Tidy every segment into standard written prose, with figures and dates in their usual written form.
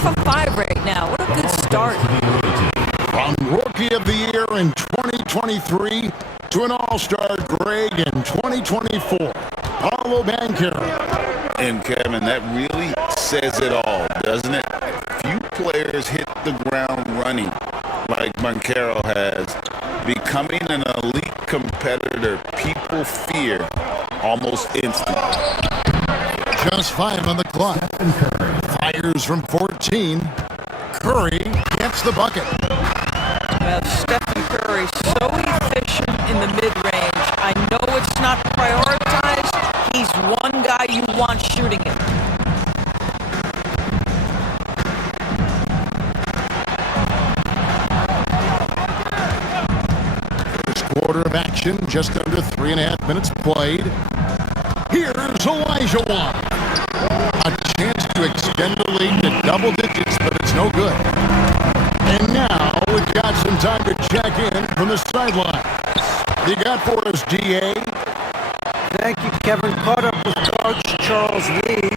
off a 5 right now. What a good start. From Rookie of the Year in 2023 to an All-Star Greg in 2024, Paolo Banchero. And Kevin, that really says it all, doesn't it? Few players hit the ground running like Banchero has. Becoming an elite competitor, people fear almost instantly. Just 5 on the clock. Fires from 14. Curry gets the bucket. Well, Stephen Curry, so efficient in the mid-range. I know it's not prioritized. He's one guy you want shooting it. First quarter of action, just under 3.5 minutes played. Here's Elijah Wan. A chance to extend the lead to double digits, but it's no good. And now we've got some time to check in from the sideline. You got for us, DA? Thank you, Kevin. Caught up with Coach Charles Lee.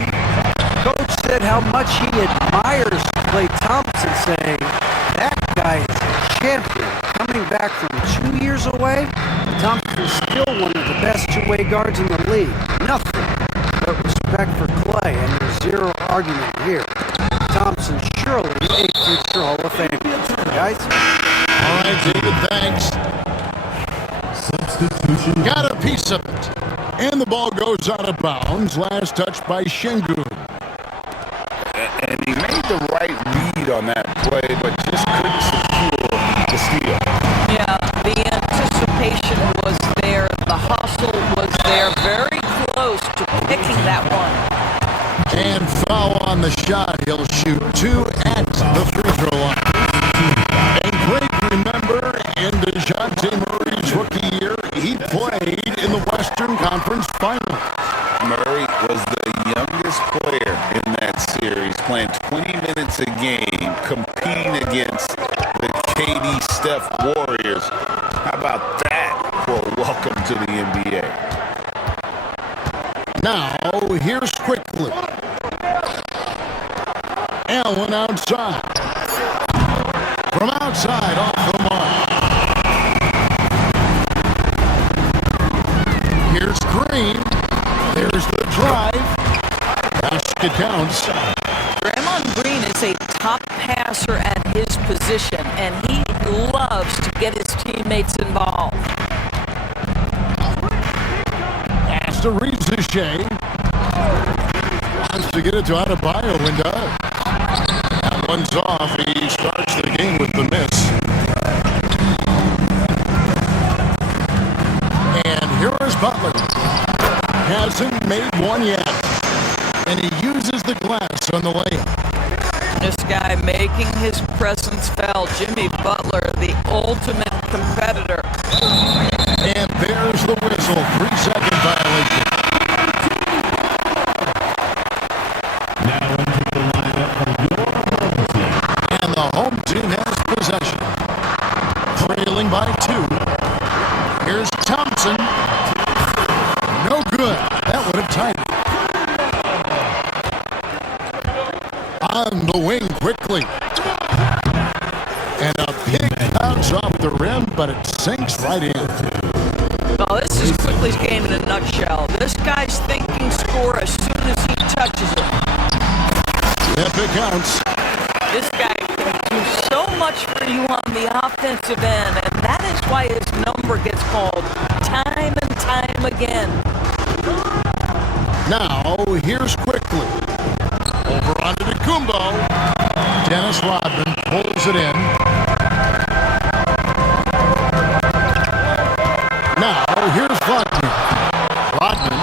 Coach said how much he admires Klay Thompson, saying that guy is a champion. Coming back from 2 years away, Thompson's still one of the best two-way guards in the league. Nothing but respect for Klay, and there's zero argument here. Thompson surely a future Hall of Fame. Guys? All right, David, thanks. Substitution. Got a piece of it. And the ball goes out of bounds. Last touch by Şengün. And he made the right read on that play, but just couldn't secure the steal. Yeah, the anticipation was there. The hustle was there. Very close to picking that one. And foul on the shot. He'll shoot 2 at the free throw line. And Greg, remember, in DeJounte Murray's rookie year, he played in the Western Conference Finals. Murray was the youngest player in that series, playing 20 minutes a game, competing against the KD Steph Warriors. How about that for a welcome to the NBA? Now, here's Quickly. Allen outside. From outside, off the mark. Here's Green. There's the drive. Basket counts. Draymond Green is a top passer at his position, and he loves to get his teammates involved. Pass to Rizier. Wants to get it to Adebayo and does. That one's off. He starts the game with the miss. And here is Butler. Hasn't made one yet. And he uses the glass on the layup. This guy making his presence felt. Jimmy Butler, the ultimate competitor. And there's the whistle. 3-second violation. Now into the lineup of your home team. And the home team has possession. Trailing by 2. Here's Thompson. No good. That would have tied it. On the wing quickly. And a big bounce off the rim, but it sinks right in. Well, this is Quickly's game in a nutshell. This guy's thinking score as soon as he touches it. If it counts. This guy can do so much for you on the offensive end, and that is why his number gets called time and time again. Now, here's Quickly. Over onto the Kumbo. Dennis Rodman pulls it in. Now, here's Wagner. Rodman.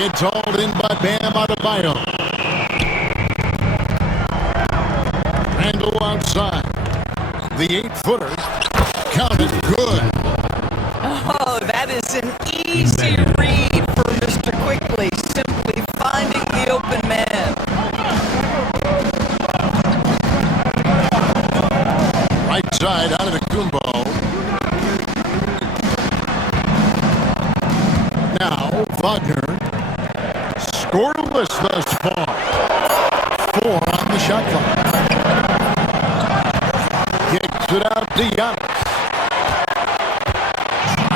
It's hauled in by Bam Adebayo. Randall outside. The 8-footer. Counted good. Oh, that is an easy read for Mr. Quickly. Simply finding the open man. Right side out of the Kumbo. Now, Wagner. Scoreless thus far. 4 on the the shot clock. Kicks it out to Giannis.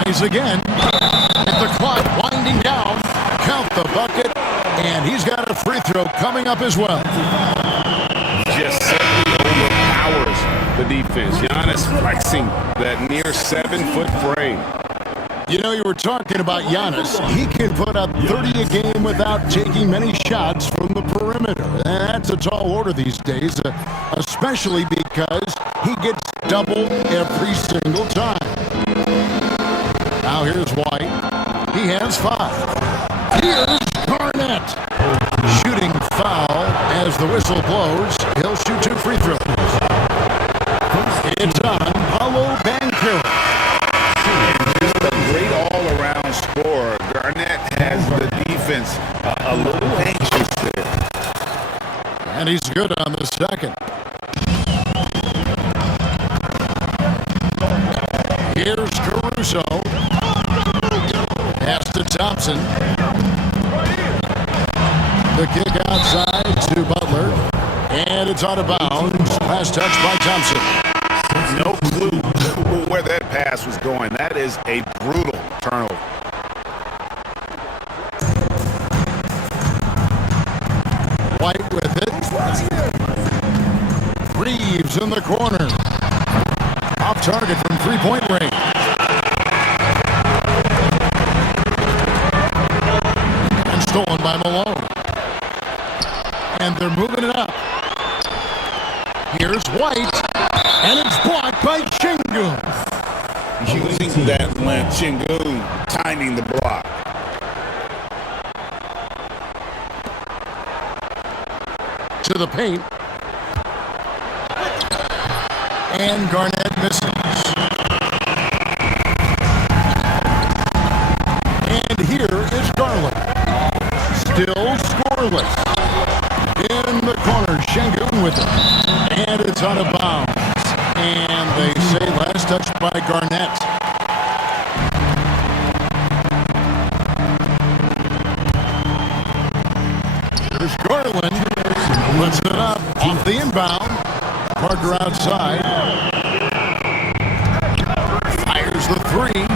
Tries again. With the clock winding down. Count the bucket. And he's got a free throw coming up as well. Just simply overpowers the defense. Giannis flexing that near 7-foot frame. You know, you were talking about Giannis. He can put up 30 a game without taking many shots from the perimeter. That's a tall order these days, especially because he gets double every single time. Now here's White. He has 5. Here's Garnett. Shooting foul as the whistle blows. He'll shoot 2 free throws. It's on Paolo Banchero. Just a great all-around scorer. Garnett has the defense a little anxious there. And he's good on the second. Here's Caruso. Pass to Thompson. The kick outside to Butler. And it's out of bounds. Last touch by Thompson. No clue where that pass was going. That is a brutal turnover. White with it. Reeves in the corner. Off target from three-point range. And stolen by Malone. And they're moving it up. Here's White. And it's blocked by Şengün. Using that length, Şengün timing the block. To the paint. And Garnett misses. And here is Garland. Still scoreless. In the corner, Şengün with it. And it's out of bounds. And they say last touch by Garnett. There's Garland. Puts it up off the inbound. Parker outside. Fires the 3.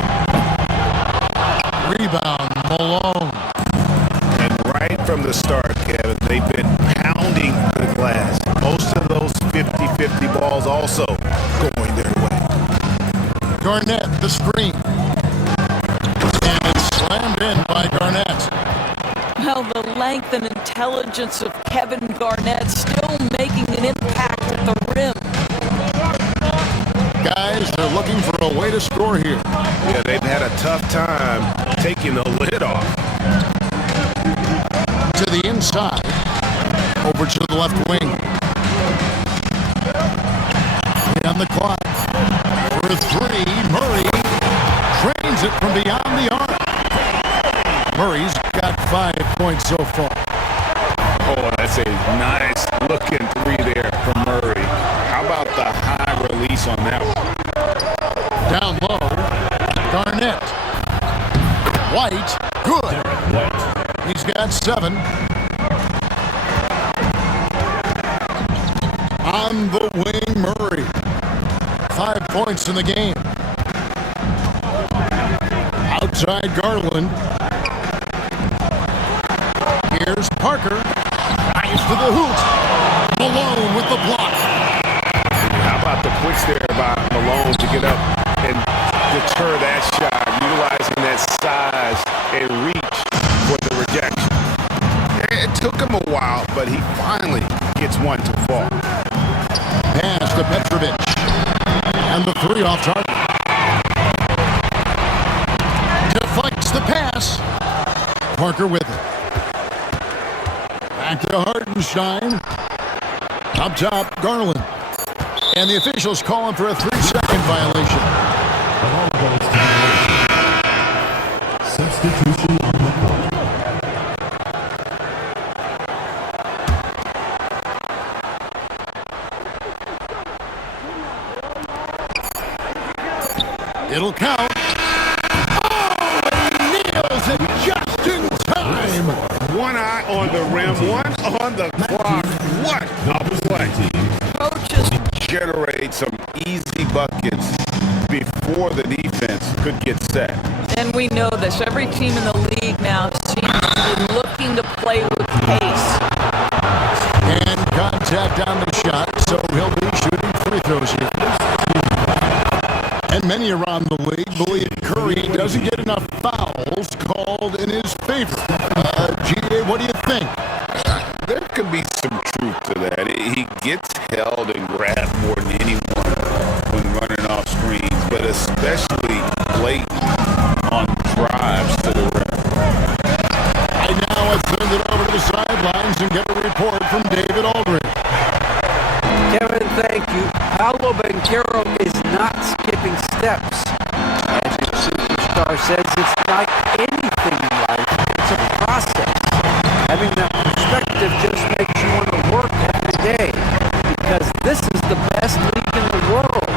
Rebound, Malone. And right from the start, Kevin, they've been pounding the glass. Most of those 50-50 balls also going their way. Garnett, the screen. And it's slammed in by Garnett. Well, the length and intelligence of Kevin Garnett still making an impact at the rim. Guys, they're looking for a way to score here. Yeah, they've had a tough time taking the lid off. To the inside. Over to the left wing. On the clock. For 3, Murray trains it from beyond the arc. Murray's got 5 points so far. Oh, that's a nice looking 3 there from Murray. How about the high release on that one? Down low, Garnett. White, good. He's got 7. On the wing, Murray. 5 points in the game. Outside Garland. Here's Parker. Rise to the hoop. Malone with the block. How about the quicks there by Malone to get up and deter that shot, utilizing that size and reach for the rejection. It took him a while, but he finally gets one to fall. Pass to Petrovic. And the 3 off target. Deflects the pass. Parker with it. Back to Hartenstein. Up top, Garland. And the officials calling for a 3-second violation. Substitution on the court. It'll count. Oh, he nails it just in time. One eye on the rim, one on the clock. What a play. Coaches Generate some easy buckets before the defense could get set. And we know this. Every team in the league now seems to be looking to play with pace. And contact on the shot, so he'll be shooting free throws here. And many around the league believe Curry doesn't get enough fouls called in his favor. GA, what do you think? There could be some truth to that. He gets held and grabbed more than anyone when running off screens, but especially late on drives to the rim. I now send it over to the sidelines and get a report from David Aldridge. Kevin, thank you. Paolo Banchero is not skipping steps. As your superstar says, it's like anything in life. It's a process. Having that perspective just makes you want to work every day because this is the best league in the world.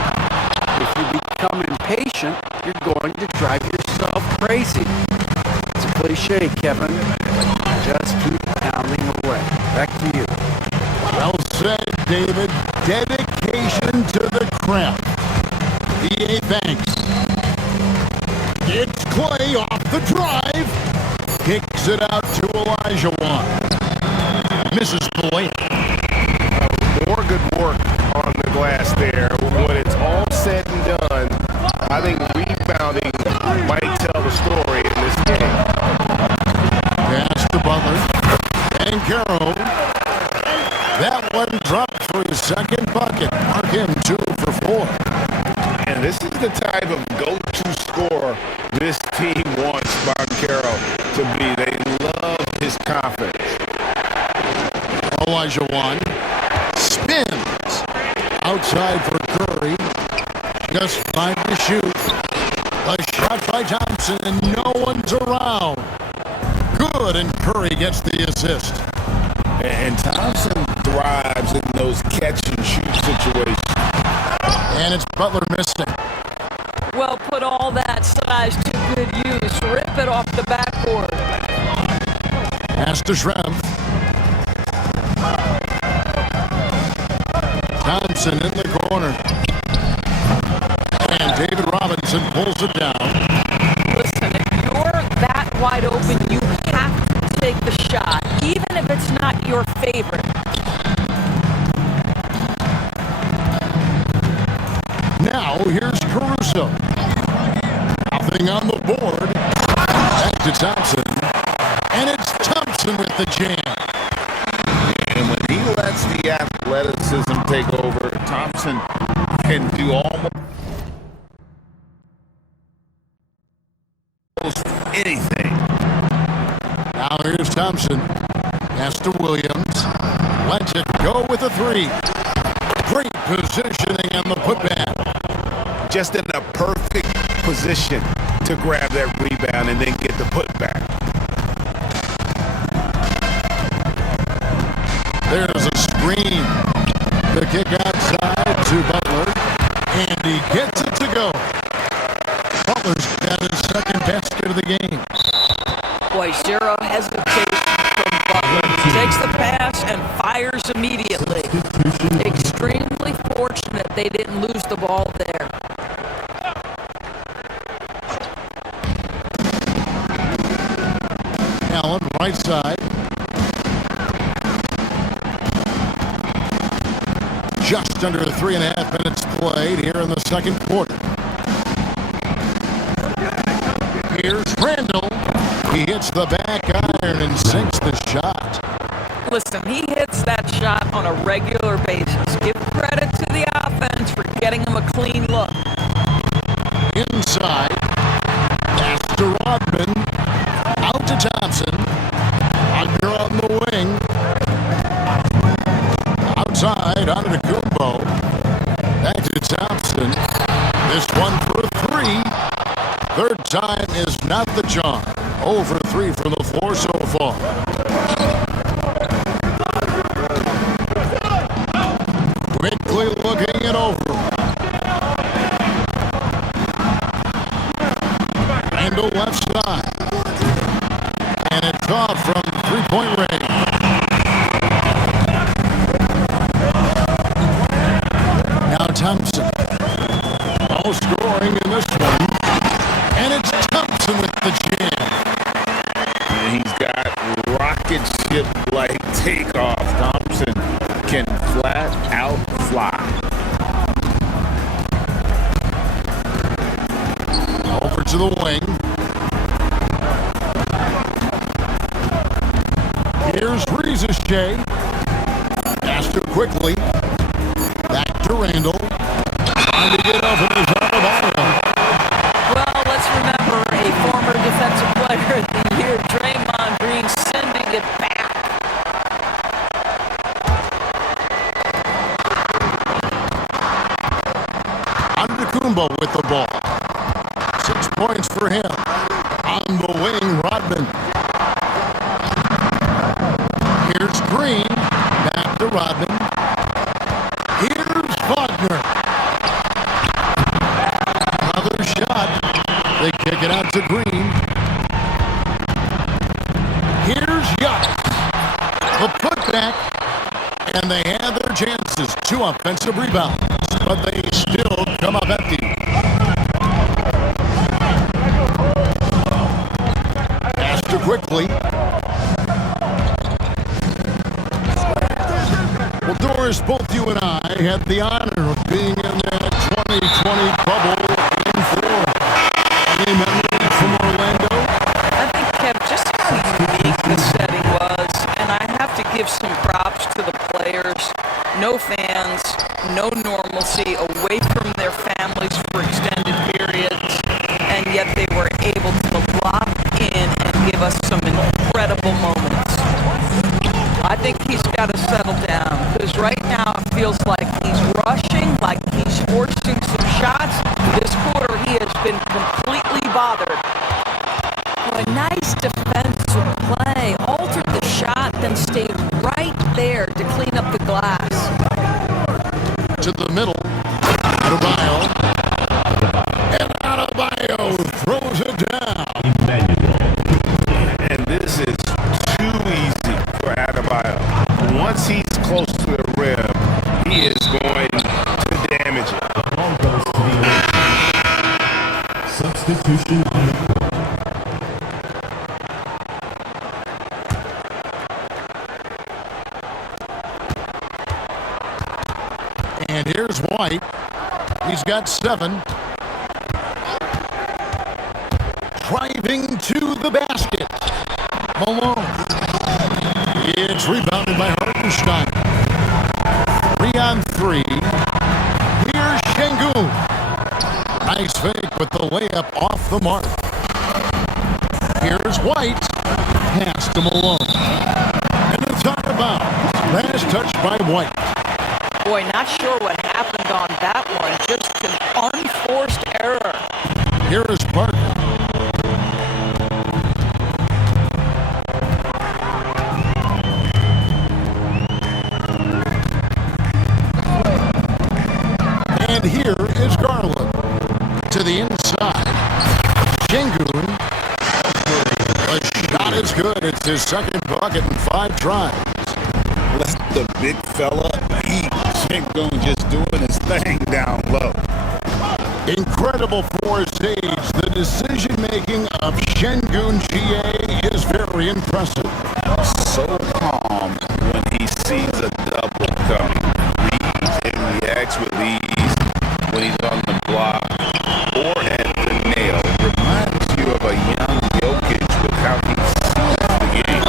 If you become impatient, you're going to drive yourself crazy. It's a cliche, Kevin. Just keep pounding away. Back to you. Well said, David. Dedication to the craft. B.A. Banks. It's Clay off the drive. Kicks it out to Elijah Wan. Mrs. Boyd. More good work on the glass there. When it's all said and done, I think rebounding might tell the story in this game. Pass to Butler. And Carroll. That one dropped for his second bucket. Mark him 2 for 4. And this is the type of go-to scorer this team wants Banchero to be. They love his confidence. Elijah Wan spins outside for Curry. Just 5 to shoot. A shot by Thompson and no one's around. Good, and Curry gets the assist. And Thompson thrives in those catch-and-shoot situations. And it's Butler missing. Well, put all that size to good use. Rip it off the backboard. Pass to Schrempf. Thompson in the corner. And David Robinson pulls it down. Listen, if you're that wide open, you have to take the shot, even if it's not your favorite. Now here's Caruso. Nothing on the board. Back to Thompson. And it's Thompson with the jam. And when he lets the athleticism take over, Thompson can do almost anything. Now here's Thompson. Pass to Williams. Lets it go with a 3. Great positioning on the putback. Just in a perfect position to grab that rebound and then get the putback. There's a screen. The kick outside to Butler. And he gets it to go. Butler's got his second basket of the game. Boy, zero hesitation from Butler. He takes the pass and fires immediately. Extremely fortunate they didn't lose the ball there. Allen, right side. Just under 3.5 minutes played here in the second quarter. Here's Randall. He hits the back iron and sinks the shot. Listen, he hits that shot on a regular basis. Give credit to the offense for getting him a clean look. Inside. Pass to Rodman. Out to Thompson. Under on the wing. Outside, onto Kumbo. Back to Thompson. This one for 3. Third time is not the charm. 0 for 3 from the floor so far. Quickly looking it over. Randall left side. And it's off from 3-point range. rocket ship-like takeoff. Thompson can flat out fly. Over to the wing. Here's Shea. Passed it quickly. Back to Randall. Trying to get off of his arm. Well, let's remember a former defensive player of the year, Draymond Green, sending it back. Antetokounmpo with the ball. 6 points for him. On the wing, Rodman. Here's Green. Back to Rodman. Here's Wagner. Another shot. They kick it out to Green. Here's Yacht. The putback. And they have their chances. 2 offensive rebounds. But they still come up empty. Pass to quickly. Well, Doris, both you and I had the honor of being in that 2020 bubble in Florida. Any memories from Orlando? I think, Kev, just how unique the setting was, and I have to give some props to the players. No fans, no normalcy, away from their families for extended periods, and yet they were able to lock in and give us some incredible moments. I think he's got to settle down, because right now it feels like he's rushing, like he's forcing some shots. This quarter he has been completely bothered. Oh, a nice defensive play. Altered the shot, then stayed right there to clean up the glass. To the middle. Adebayo. And Adebayo throws it down. And this is too easy for Adebayo. Once he's close to the rim, he is going to damage it. The ball goes to the Lakers. Substitution on the court. And here's White. He's got 7. Driving to the basket. Malone. It's rebounded by Hartenstein. 3-on-3. Here's Şengün. Nice fake with the layup off the mark. Here's White. Pass to Malone. And it's out of bounds. Last touch by White. Boy, not sure what happened on that one. Just an unforced error. Here is Parker. And here is Garland. To the inside. Şengün. The shot is good. It's his second bucket in 5 tries. Let the big fella eat. Şengün just doing his thing down low. Incredible for his age. The decision-making of Şengün GA is very impressive. So calm when he sees a double coming. Reads and reacts with ease when he's on the block or at the nail. Reminds you of a young Jokic with how he sees the game.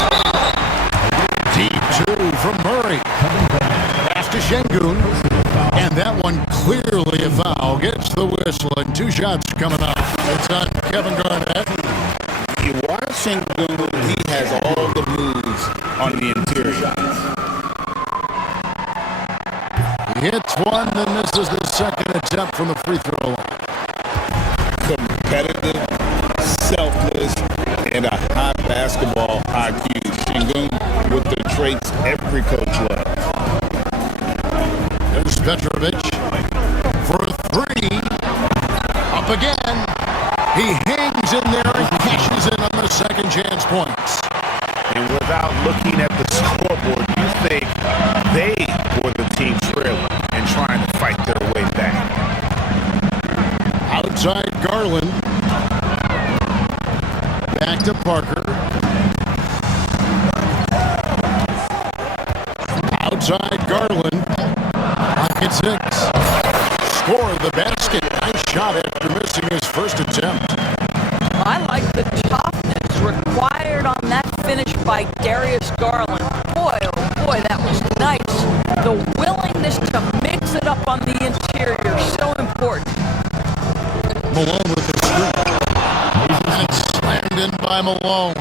Deep 2 from Murray. Pass to Şengün. And that one clearly a foul. Gets the whistle and 2 shots coming up. It's on Kevin Garnett. You watch Şengün, he has all the moves on the interior. He hits one, then misses the second attempt from the free throw line. Competitive, selfless, and a high basketball IQ. Şengün with the traits every coach loves. There's Petrovic for 3. Up again. He hangs in there and cashes in on the second chance points. And without looking at the scoreboard, you think they were the team trailing and trying to fight their way back. Outside Garland. Back to Parker. outside Garland. Pocket 6. Score the basket. Nice shot after missing his first attempt. I like the toughness required on that finish by Darius Garland. Boy, oh boy, that was nice. The willingness to mix it up on the interior, so important. Malone with the screen. And it's slammed in by Malone.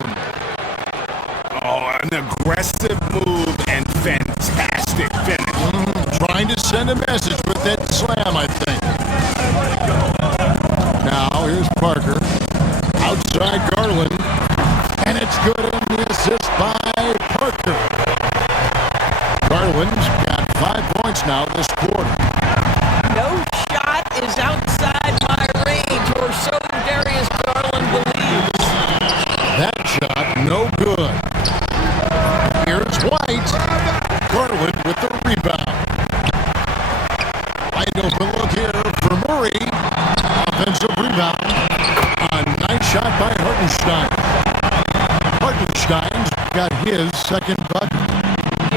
Oh, an aggressive move and fantastic finish. Trying to send a message with that slam, I think. Now, here's Parker. Outside Garland. And it's good in the assist by Parker. Garland's got 5 points now this quarter. No shot is outside my range, or so Darius Garland believes. That shot, no good. Here's White. Garland with the rebound. Wide open look here for Murray. Offensive rebound. A nice shot by Hartenstein. Hartenstein's got his second bucket.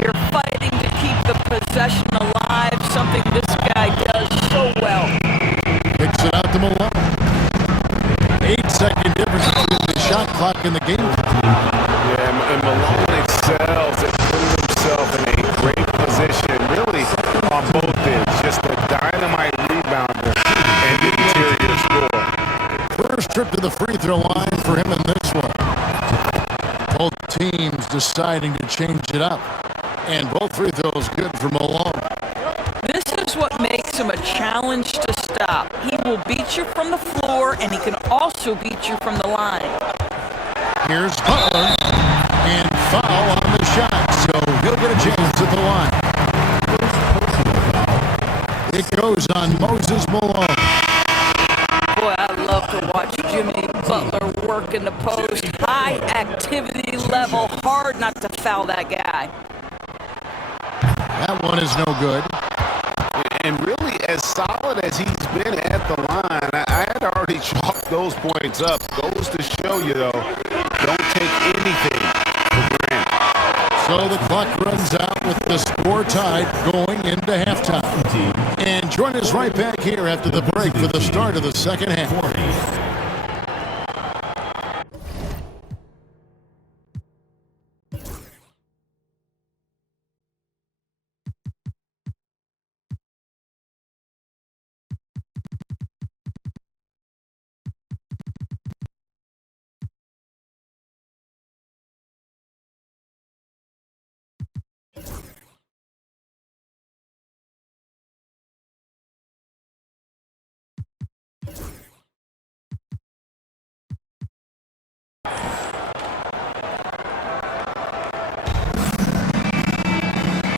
You're fighting to keep the possession alive, something this guy does so well. Kicks it out to Malone. 8-second difference between the shot clock and the game. Yeah, and Malone excels at putting himself in a great position, really on both ends. Just a dynamite rebounder and interior score. First trip to the free throw line for him in this one. Both teams deciding to change it up. And both free throws good for Malone. This is what makes him a challenge to stop. He will beat you from the floor, and he can also beat you from the line. Here's Butler. And foul on the shot, so he'll get a chance at the line. It goes on Moses Malone. Boy, I love to watch Jimmy Butler work in the post. High activity level, hard not to foul that guy. That one is no good. And really, as solid as he's been at the line, I had already chalked those points up. Goes to show you, though, don't take anything for granted. So the clock runs out with the score tied going into halftime. And join us right back here after the break for the start of the second half.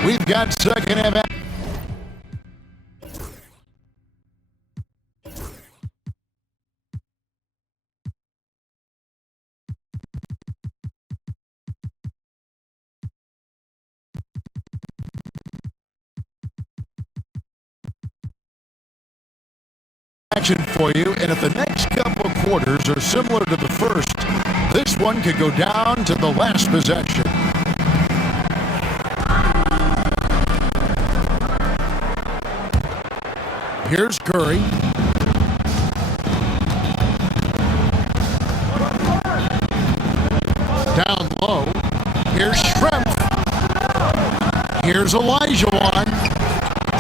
We've got second half. Action for you, and if the next couple of quarters are similar to the first, this one could go down to the last possession. Here's Curry. Down low. Here's Schrempf. Here's Olajuwon.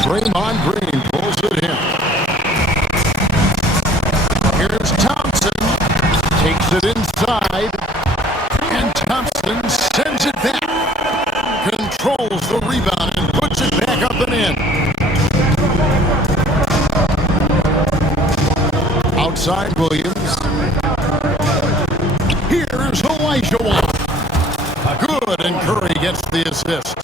Draymond Green pulls it in. Here's Thompson. Takes it inside. And Thompson sends it back. Controls the rebound and puts it back up and in. Outside Williams. Here's Olajuwon. Good, and Curry gets the assist.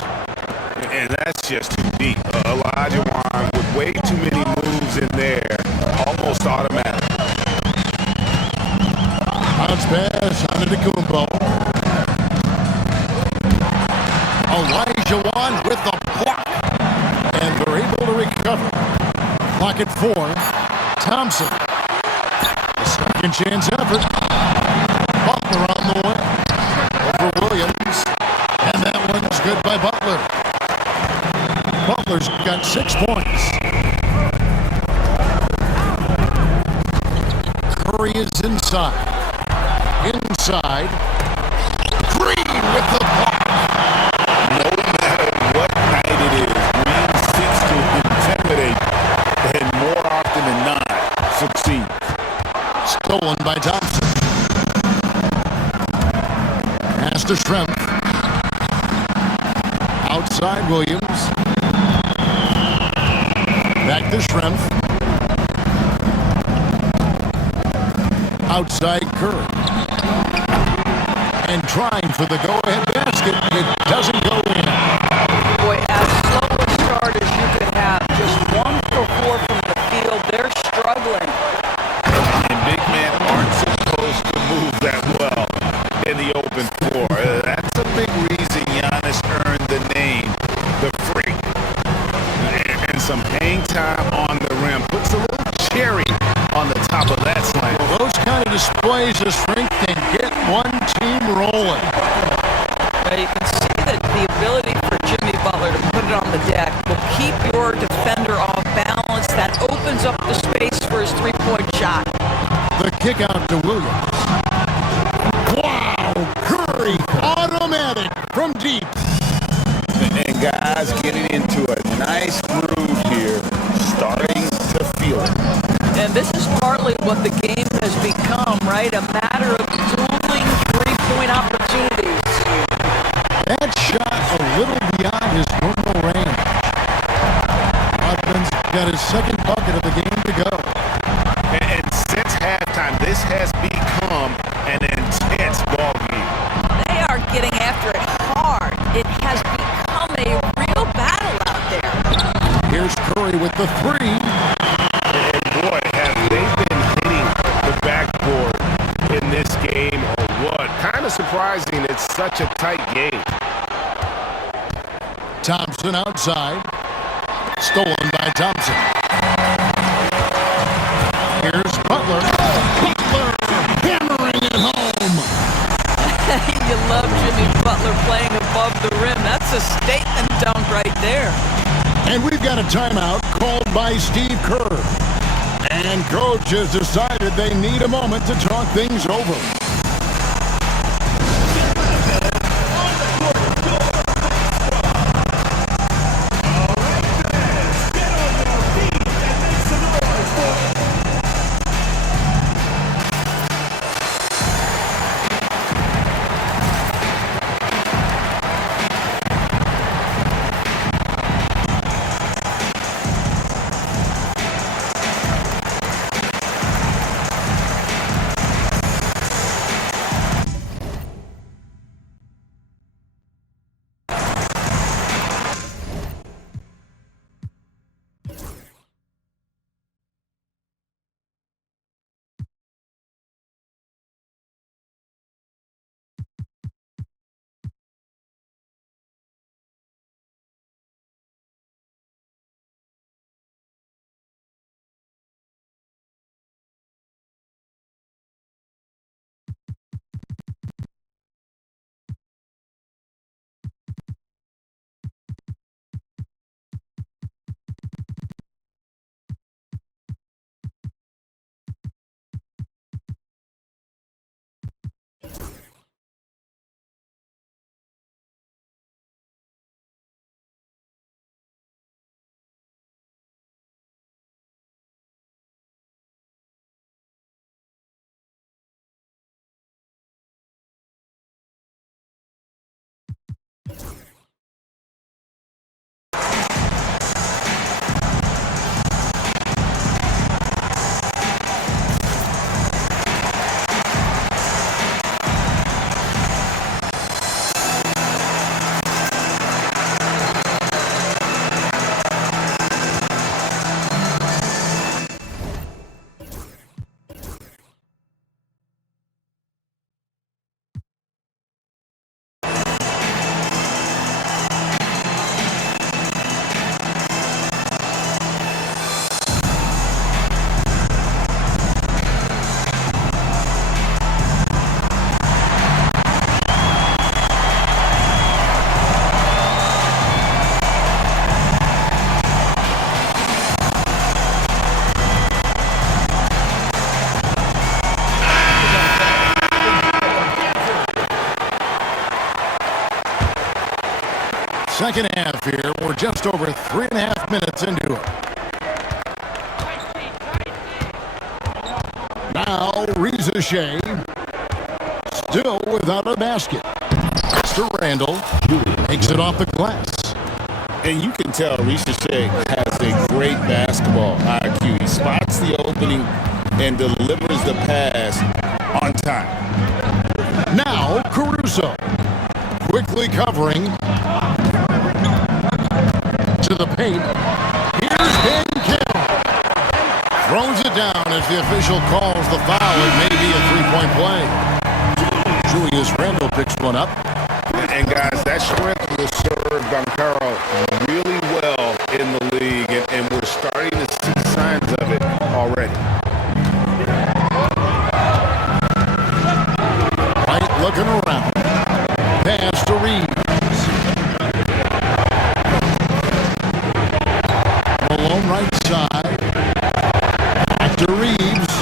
And that's just too deep. Olajuwon with way too many moves in there. Almost automatic. Bounce pass on to Kumbo. Olajuwon with the block. And they're able to recover. Clock at 4. Thompson. Second chance effort. Butler on the way. Over Williams. And that one's good by Butler. Butler's got 6 points. Curry is inside. Inside. Green with the block. No matter what night it is, Green seeks to intimidate and more often than not succeed. Stolen by Thompson. Pass to Shrimp. Outside Williams. Back to Shrimp. Outside Curry. And trying for the go-ahead basket. It doesn't go in. Boy, as slow a start as you could have, just 1 for 4 from the field, they're struggling. And big men aren't supposed to move that well in the open floor. That's a big reason Giannis earned the name, the Freak. And some hang time on the rim puts a little cherry on the top of that slam. Well, those kind of displays of strength can get one team rolling. Now you can see that the ability for Jimmy Butler to put it on the deck will keep your defender off balance. That opens up the space for his three-point shot. The kick out to Williams. Wow! Curry, automatic from deep. And guys getting into a nice groove here, starting to feel it. And this is partly what the game has become, right? A matter of dueling three-point opportunities. That shot a little beyond his normal range. Rodman's got his second bucket of the game to go. And since halftime, this has become an intense ball game. They are getting after it hard. It has become a real battle out there. Here's Curry with the three. And boy, have they been hitting the backboard in this game or what? Kind of surprising it's such a tight game. Thompson outside. Stolen by Thompson. Here's Butler. Butler hammering it home. You love Jimmy Butler playing above the rim. That's a statement dunk right there. And we've got a timeout called by Steve Kerr. And coach has decided they need a moment to talk things over. Second half here. We're just over 3.5 minutes into it. Now, Reza Shea. Still without a basket. Mr. Randall makes it off the glass. And you can tell Reza Shea has a great basketball IQ. He spots the opening and delivers the pass on time. Now, Caruso. Quickly covering. To the paint. Here's Ben Carroll. Throws it down as the official calls the foul. It may be a three-point play. Julius Randle picks one up. And guys, that strength will serve Bancaro really well in the league, and we're starting to see signs of it already. White looking around. Pass to Reeves. Malone right side. Back to Reeves.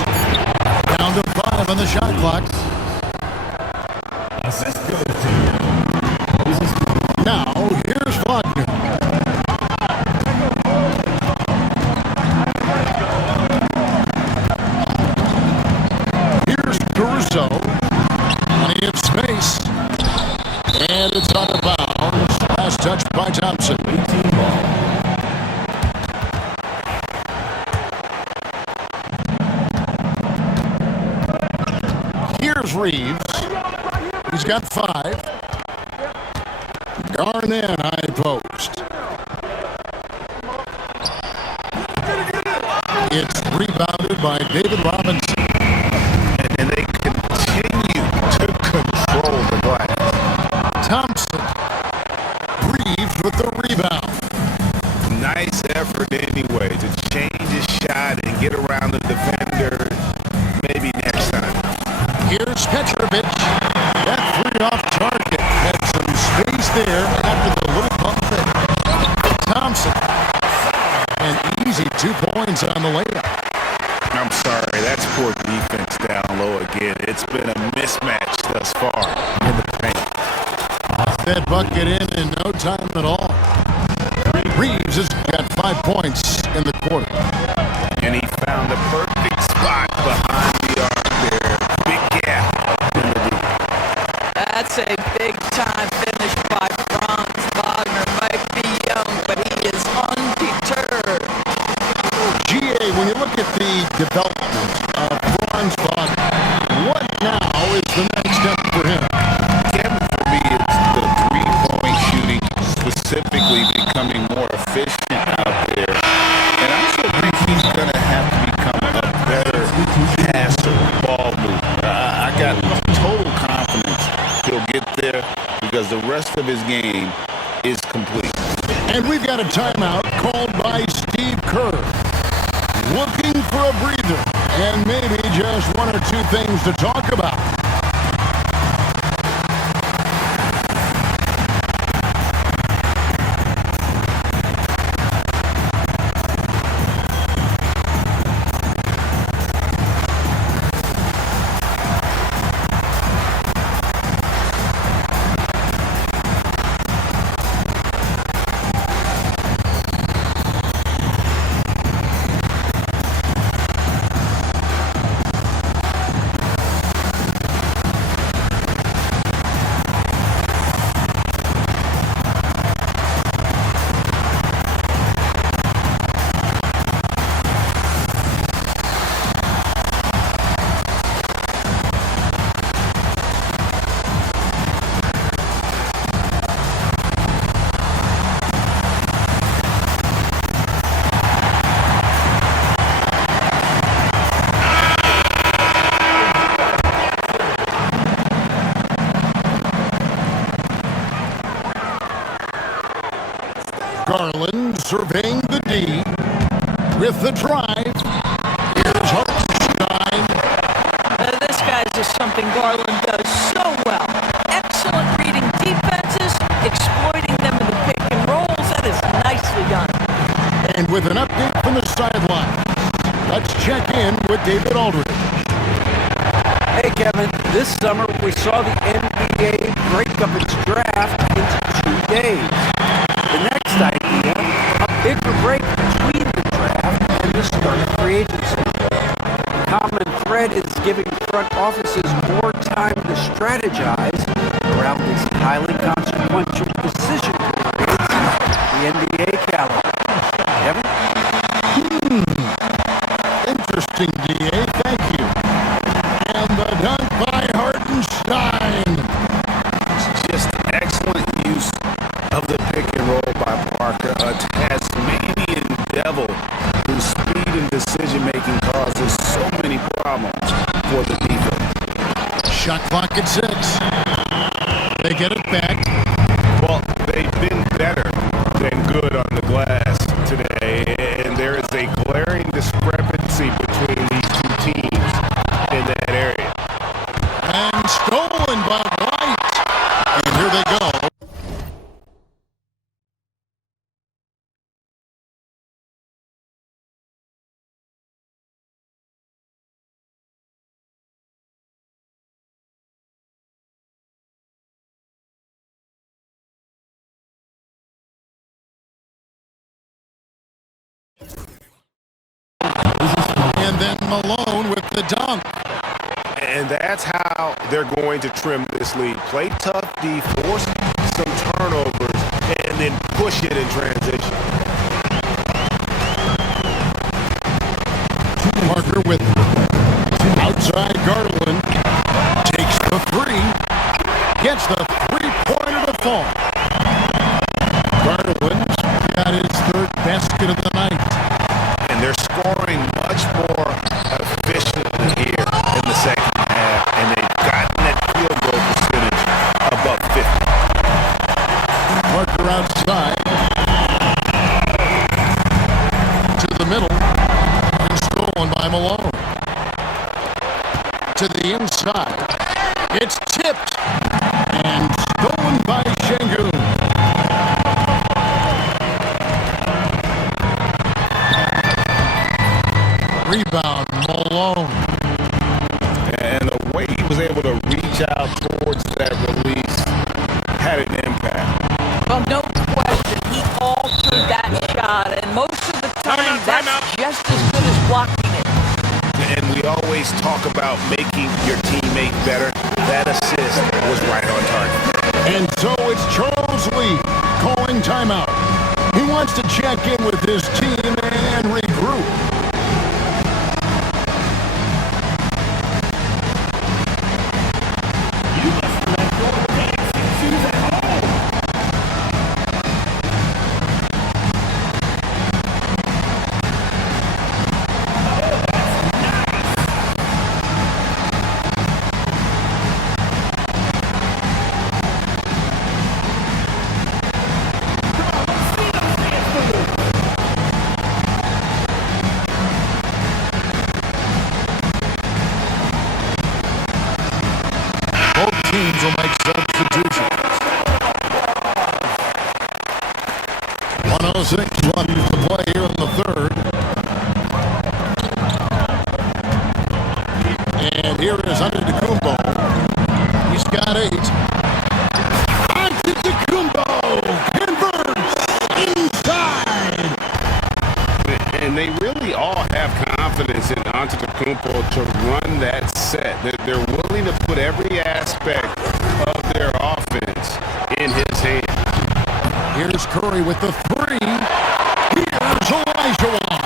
Down to 5 on the shot clock. Now, here's Wagner. Here's Caruso. Plenty of space. And it's out of bounds. Last touch by Thompson. Here's Reeves. He's got 5. Garnett high post. It's rebounded by David Robinson. And they continue to control the glass. Thompson. Reeves with the rebound. Nice effort anyway to change his shot and get around the defender. Maybe next time. Here's Petrovic. That 3 off target. Had some space there after the little bump there. Thompson. An easy 2 points on the layup. I'm sorry, that's poor defense down low again. It's been a mismatch thus far in the paint. Off that bucket in no time at all. Reeves has got 5 points in the quarter. And he found the perfect spot behind the arc there. Big gap in the deep. That's a big-time finish by Franz Wagner. Might be young, but he is undeterred. GA, when you look at the development of Franz Wagner, what now is the next step for him? Kevin, for me, it's the three-point shooting, specifically becoming more efficient out there. And I also think he's going to have to become a better passer, ball mover. I got total confidence he'll get there because the rest of his game is complete. And we've got a timeout called by Steve Kerr. Looking for a breather and maybe just 1 or 2 things to talk about. Garland surveying the D with the drive. Here's Hartenstein. This guy's just something Garland does so well. Excellent reading defenses, exploiting them in the pick and rolls. That is nicely done. And with an update from the sideline, let's check in with David Aldridge. Hey, Kevin. This summer, we saw the NBA break up its draft into 2 days. front offices more time to strategize around these highly consequential decision periods the NBA calendar. Kevin? Interesting, DA. Thank you. And the dunk by Hartenstein. Just excellent use of the pick and roll by Parker, a Tasmanian devil whose speed and decision-making causes so many problems for the defense. Shot clock at 6. They get it back. Well, they've been better than good on the glass today, and there is a glaring discrepancy between these two teams in that area. And stolen by White. And here they go. And then Malone with the dunk. And that's how they're going to trim this lead. Play tough D, force some turnovers, and then push it in transition. Parker with outside Garland. Takes the three. Gets the three-pointer to fall. Garland's got his third basket of the night. And they're scoring much more efficiently here in the second half, and they've gotten that field goal percentage above 50. Parker outside. To the middle. And stolen by Malone. To the inside. It's tipped. And stolen by Şengün. Rebound, Malone. And the way he was able to reach out towards that release had an impact. Well, no question, he altered that shot, and most of the time, that's just as good as blocking it. And we always talk about making your teammate better. That assist was right on target. And so it's Charles Lee calling timeout. He wants to check in with his team and regroup. Both teams will make substitutions. 106 left to play here in the third. And here is Antetokounmpo. He's got 8. Antetokounmpo converts inside. And they really all have confidence in Antetokounmpo to run that set. They're willing to put every aspect of their offense in his hands. Here's Curry with the 3. Here's Olajuwon.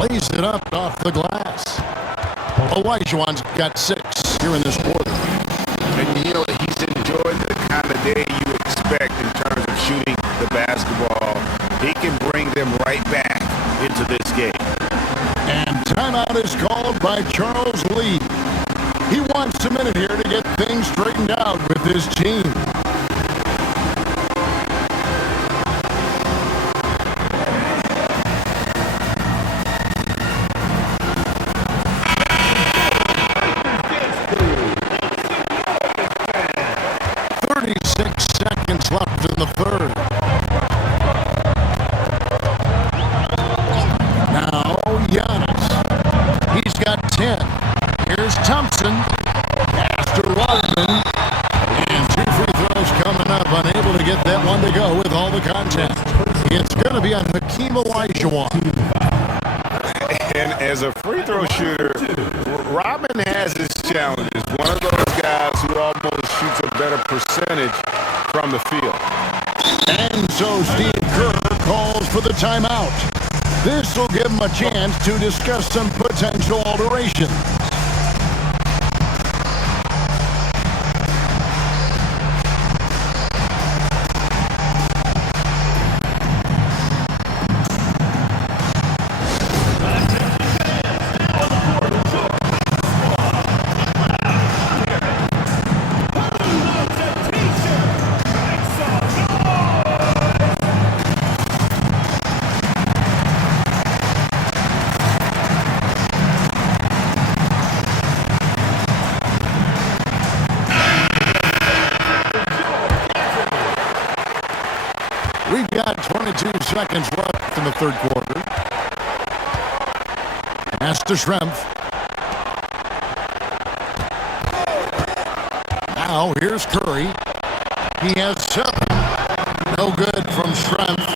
Lays it up off the glass. Olajuwon's got 6 here in this quarter. And you know, he's enjoyed the kind of day you expect in terms of shooting the basketball. He can bring them right back into this game. And timeout is called by Charles Lee. He wants a minute here to get things straightened out with his team. Seconds left in the third. Now Giannis. He's got 10. Here's Thompson. Pass to Rodman. And 2 free throws coming up. Unable to get that one to go with all the contact. It's going to be on Hakeem Olajuwon. And as a free throw shooter, Robin has his challenges. One of those guys who almost shoots a better percentage from the field. And so Steve Kerr calls for the timeout. This will give him a chance to discuss some potential alterations. We've got 22 seconds left in the third quarter. Pass to Schrempf. Now here's Curry. He has 7. No good from Schrempf.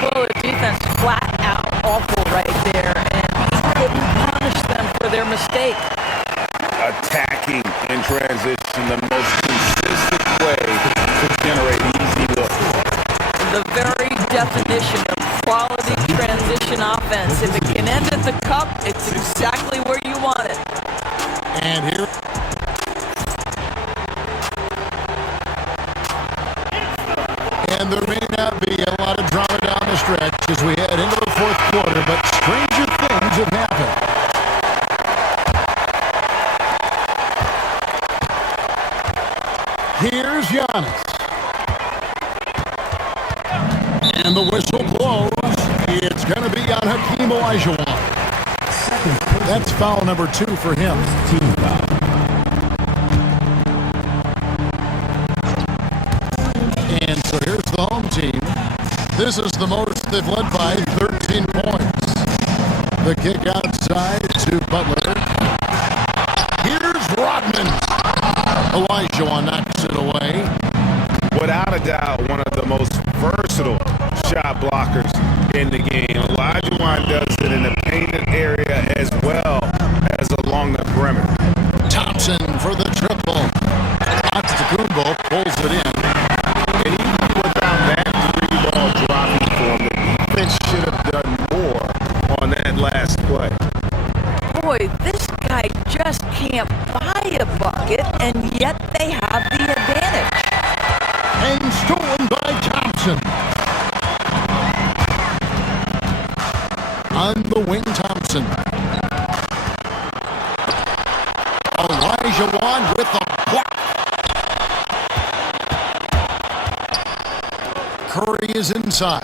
Well, the defense flat out awful right there, and he couldn't punish them for their mistake. Attacking in transition, the most consistent way to generate easy looks. The very definition of quality transition offense. If it can end at the cup, it's exactly where you want it. And here. And there may not be a lot of drama down the stretch as we head into the fourth quarter, but stranger things have happened. Here's Giannis. And the whistle blows. It's going to be on Hakeem Olajuwon. That's foul number 2 for him. Team foul. And so here's the home team. This is the most they've led by 13 points. The kick outside to Butler. Here's Rodman. Olajuwon knocks it away. Without a doubt, one of the most versatile shot blockers in the game. Olajuwon does it in the painted area as well as along the perimeter. Thompson for the triple. Antetokounmpo pulls it in. And even without that 3-ball dropping form, the defense should have done more on that last play. Boy, this guy just can't buy a bucket, and yet they have the advantage. And stolen by Thompson. On the wing, Thompson. Olajuwon with a block. Curry is inside.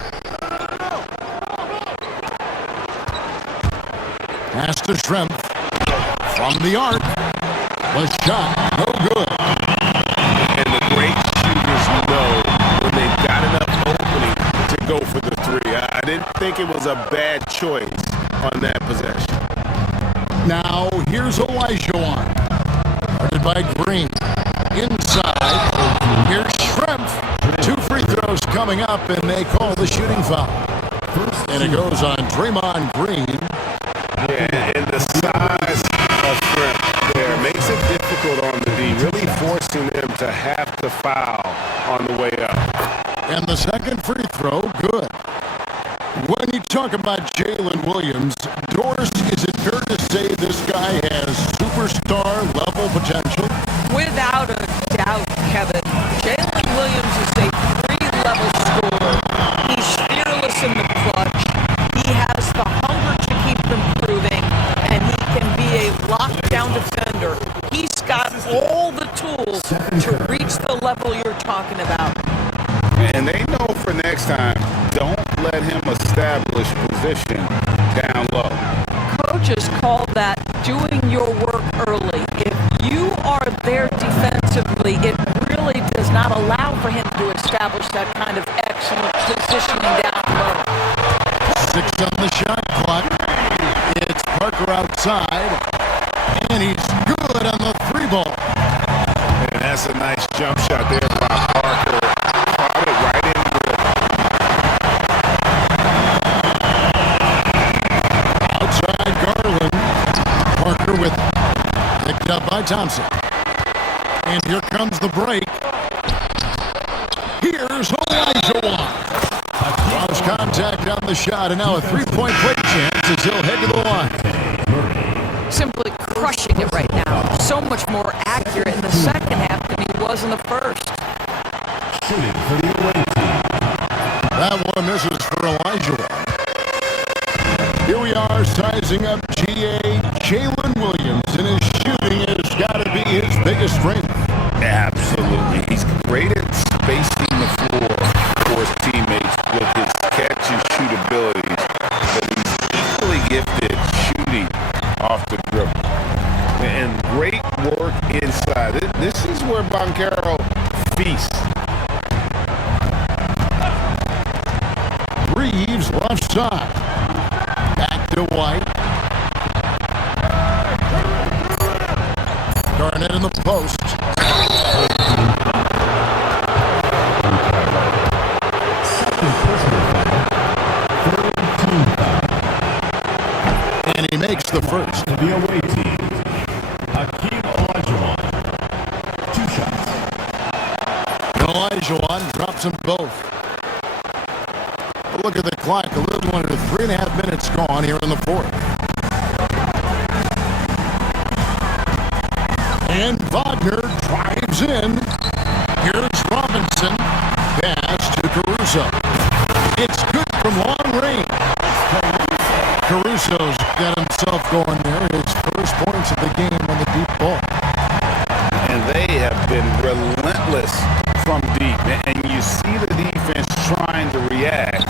Pass to Schrempf. From the arc. The shot, no good. And the great shooters know when they've got enough opening to go for the 3. I didn't think it was a bad choice on that possession. Now, here's Olajuwon. Guarded by Green. Inside. Here's Schrempf. 2 free throws coming up, and they call the shooting foul. And it goes on Draymond Green. Yeah, and the size of Schrempf there makes it difficult on the D, really forcing them to have to foul on the way up. And the second free throw, good. When you talk about Jalen Williams, Doris, is it fair to say this guy has superstar level potential? Without a doubt, Kevin. Jalen Williams is a 3-level scorer. He's fearless in the clutch. He has the hunger to keep improving, and he can be a lockdown defender. He's got all the tools to reach the level you're talking about. And they know for next time, don't let him establish position down low. Coaches call that doing your work early. If you are there defensively, it really does not allow for him to establish that kind of excellent positioning down low. 6 on the shot clock. It's Parker outside, and he's good on the 3-ball. And that's a nice jump shot there by Parker. Caught it right in the outside Garland. Parker with Thompson. And here comes the break. Here's Olajuwon. Lost contact on the shot, and now a three-point play chance as he'll head to the line. Simply crushing it right now. So much more accurate in the second half than he was in the first. Shooting for the away team. That one misses for Olajuwon. Here we are sizing up GA Jalen Williams, and his shooting has got to be his biggest strength. Absolutely. He's great at spacing the floor for his teammates with his catch and shoot abilities, but he's equally gifted shooting off the dribble. And great work inside. This is where Banchero feasts. Reeves left side. Back to White. Garnett in the post. And he makes the first. To the away team, Hakeem Olajuwon. 2 shots. Olajuwon drops them both. But look at the clock. A little under 3.5 minutes gone here in the fourth. And Wagner drives in. Here's Robinson. Pass to Caruso. It's good from long range. Caruso's got himself going there. His first points of the game on the deep ball. And they have been relentless from deep. And you see the defense trying to react,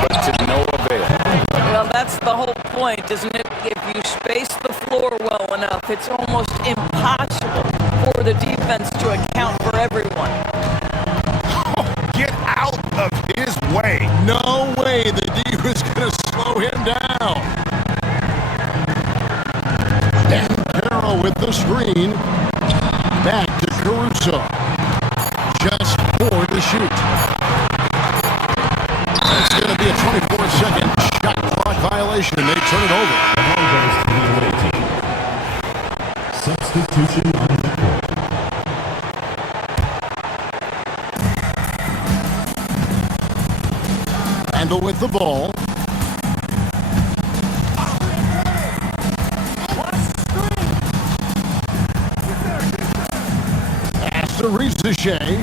but to no avail. Well, that's the whole point, isn't it? If you space the floor well enough, it's almost impossible for the defense to account for everyone. Get out of his way. No way the D was going to slow him down. And Carroll with the screen. Back to Caruso. Just 4 to shoot. It's going to be a 24-second shot clock violation. They turn it over. The ball goes to the away team. Substitution on the court. Randall with the ball. Pass to Rizichet.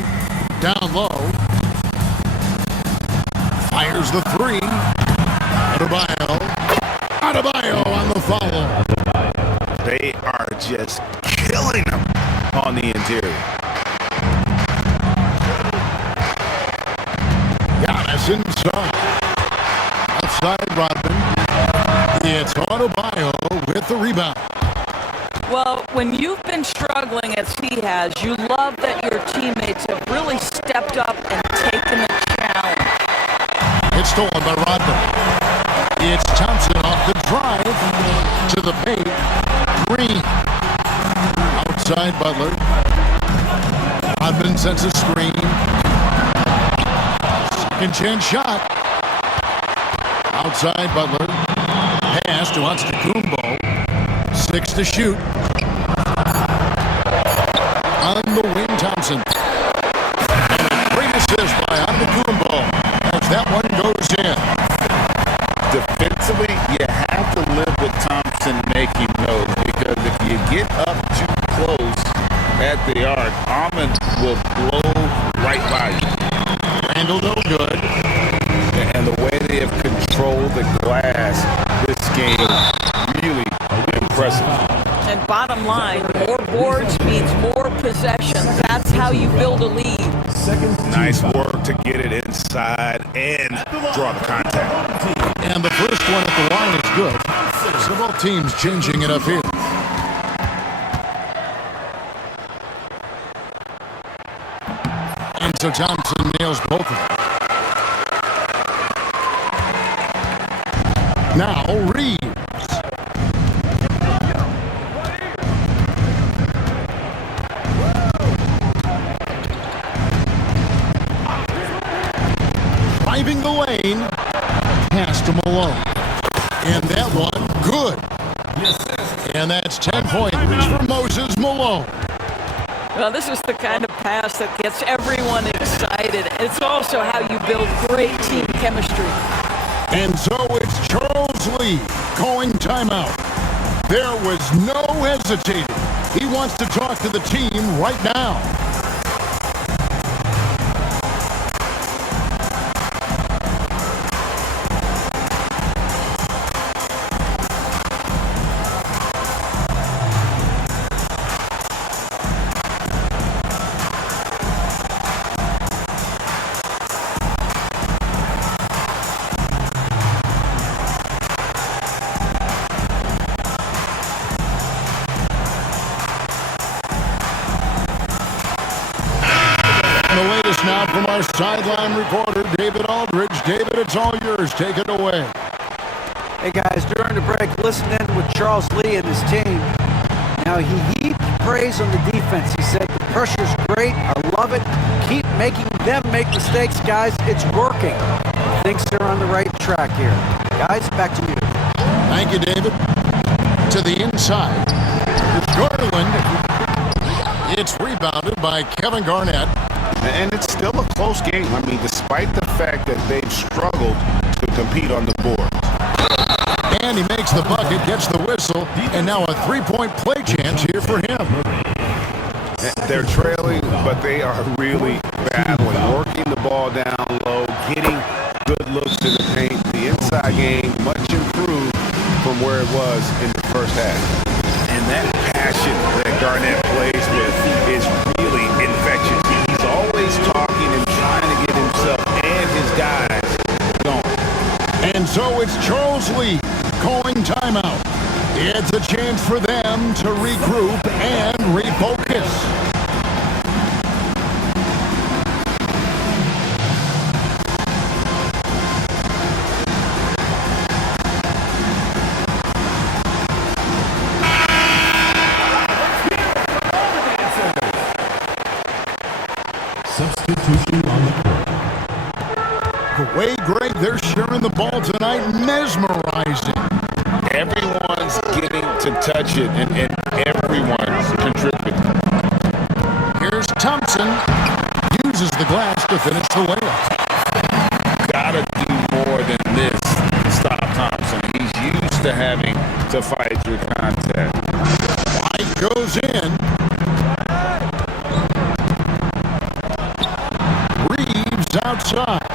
Down low. Fires the 3. Adebayo on the follow. They are just killing them on the interior. Giannis inside. Outside Rodman. It's Adebayo with the rebound. Well, when you've been struggling as he has, you love that your teammates have really stepped up and taken the challenge. It's stolen by Rodman. It's Thompson off the drive to the paint. Green. Outside Butler. Rodman sends a screen. Second chance shot. Outside Butler. Pass to Antetokounmpo. 6 to shoot. On the wing, Thompson. And a great assist by Antetokounmpo as that one goes in. Defensively, you have to live with Thompson making those, because if you get up too close at the arc, Ahmed will blow right by you. Randall no good. And the way they have controlled the glass this game, really impressive. And bottom line, more boards means more possessions. That's how you build a lead. Nice work to get it inside and draw the contact. And the first one at the line is good. So both teams changing it up here. And so Thompson nails both of them. Now Reeves. Driving the lane. Pass to Malone. And that one, good. And that's 10 pointers for Moses Malone. Well, this is the kind of pass that gets everyone excited. It's also how you build great team chemistry. And so it's Charles Lee calling timeout. There was no hesitating. He wants to talk to the team right now. The latest now from our sideline reporter, David Aldridge. David, it's all yours. Take it away. Hey guys, during the break, listen in with Charles Lee and his team. Now he heaped praise on the defense. He said the pressure's great. I love it. Keep making them make mistakes, guys. It's working. He thinks they're on the right track here. Guys, back to you. Thank you, David. To the inside. It's Garland. It's rebounded by Kevin Garnett. And it's still a close game. I mean, despite the fact that they've struggled to compete on the board. And he makes the bucket, gets the whistle, and now a three-point play chance here for him. They're trailing, but they are really battling, working the ball down low, getting good looks to the paint. The inside game much improved from where it was in the first half. And that passion that Garnett plays with is really infectious. He's always talking and trying to get himself and his guys going. And so it's Charles Lee calling timeout. It's a chance for them to regroup and refocus. Substitution on the court. The way, Greg, they're sharing the ball tonight, mesmerizing. Everyone's getting to touch it, and everyone's contributing. Here's Thompson. Uses the glass to finish the layup. Gotta do more than this. Stop Thompson. He's used to having to fight through contact. White goes in. Reeves outside.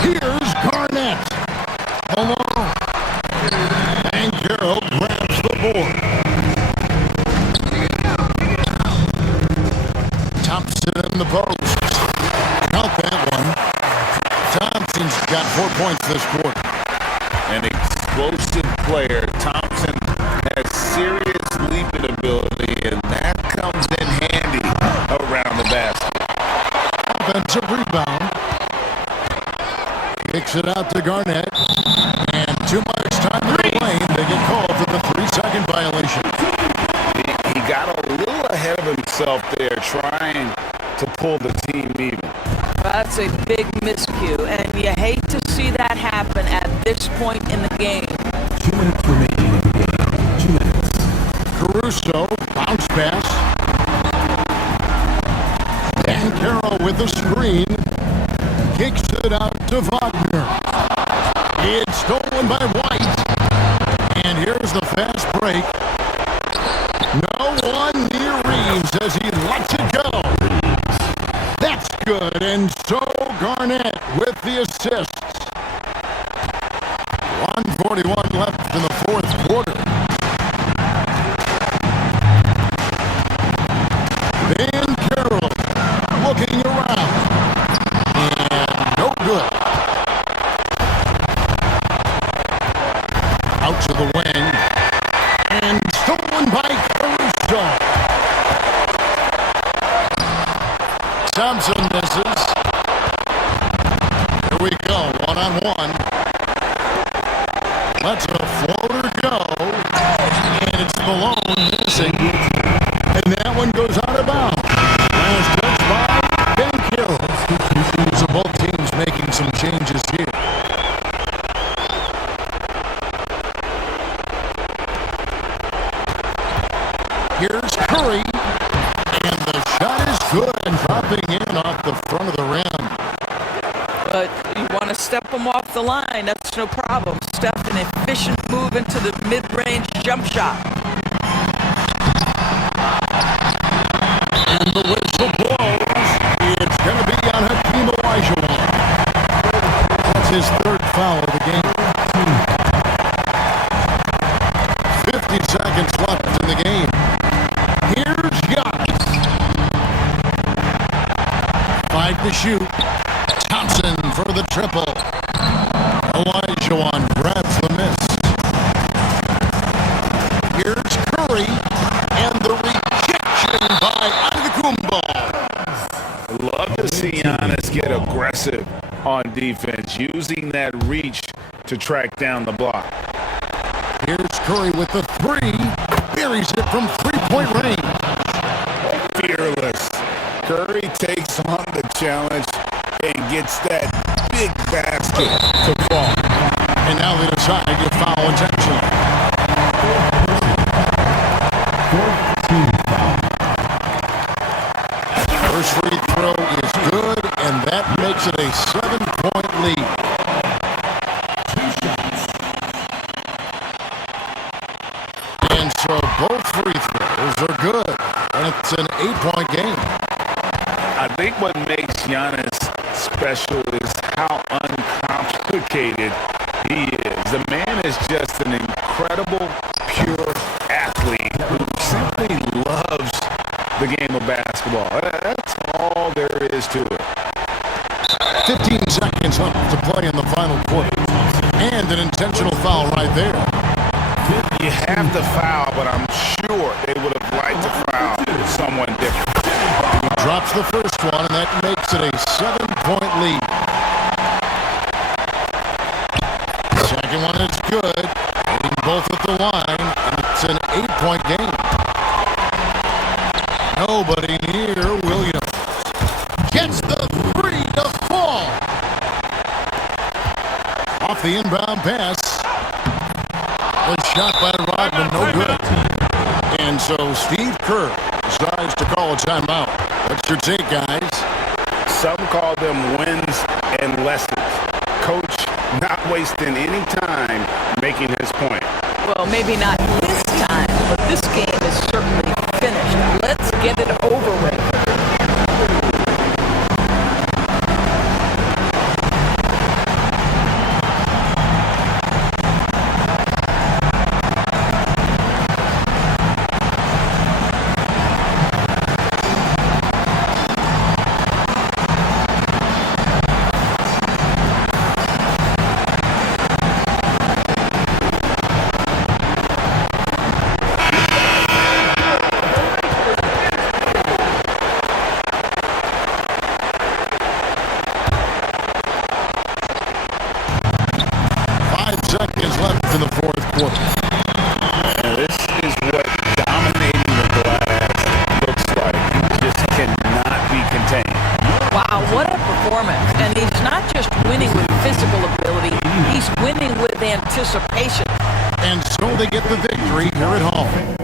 Here's Garnett. Alone. And Carroll grabs the board. Thompson in the post. Count that one. Thompson's got 4 points this quarter. An explosive player. Thompson has serious leaping ability, and that comes in handy around the basket. Offensive rebound. Kicks it out to Garnett. And too much time in the lane. They get called for the 3-second violation. He got a little ahead of himself there, trying to pull the team even. That's a big miscue, and you hate to see that happen at this point in the game. 2 minutes remaining in the game. 2 minutes. Caruso, bounce pass. Dan Carroll with the screen. Kicks it out to Wagner. It's stolen by White. And here's the fast break. No one near Reeves as he lets it go. That's good. And so Garnett with the assists. 1:41 left in the fourth quarter. Dan Carroll looking around. And no good. Out to the wing. And stolen by Caruso. Thompson misses. Here we go, one-on-one. Let's a floater go. And it's Malone missing. And that one goes out of bounds. Last touch by Ben Carroll. So both teams making some changes here. the front of the rim. But you want to step them off the line, that's no problem. Step an efficient move into the mid-range jump shot. And the whistle blows. It's going to be on Hakeem Olajuwon. That's his third foul of the game. 50 seconds left in the game. Here's Giannis. 5 to shoot. Thompson for the triple. Olajuwon grabs the miss. Here's Curry and the rejection by Antetokounmpo. Love to see Giannis get aggressive on defense, using that reach to track down the block. Here's Curry with the three. Buries it from three-point range. Fearless. Curry takes on the challenge and gets that big basket to fall. And now they decide to foul intentionally. 14 foul. First free throw is good, and that makes it a 7-point lead. And so both free throws are good, and it's an 8-point game. I think what makes Giannis special is how uncomplicated he is. The man is just an incredible, pure athlete who simply loves the game of basketball. That's all there is to it. 15 seconds left to play in the final quarter. And an intentional foul right there. You have to foul, but I'm sure they would have liked to foul someone different. He drops the first one, and that makes it a 7-point lead. The second one is good. Hitting both at the line, and it's an 8-point game. Nobody near Williams. Gets the three to fall. Off the inbound pass. The shot by Rodman, no good. And so Steve Kerr decides to call a timeout. What's your take, guys? Some call them wins and lessons. Coach not wasting any time making his point. Well, maybe not this time, but this game is certainly finished. Let's get it over with. 5 seconds left in the fourth quarter. This is what dominating the glass looks like. He just cannot be contained. Wow, what a performance. And he's not just winning with physical ability, he's winning with anticipation. And so they get the victory here at home.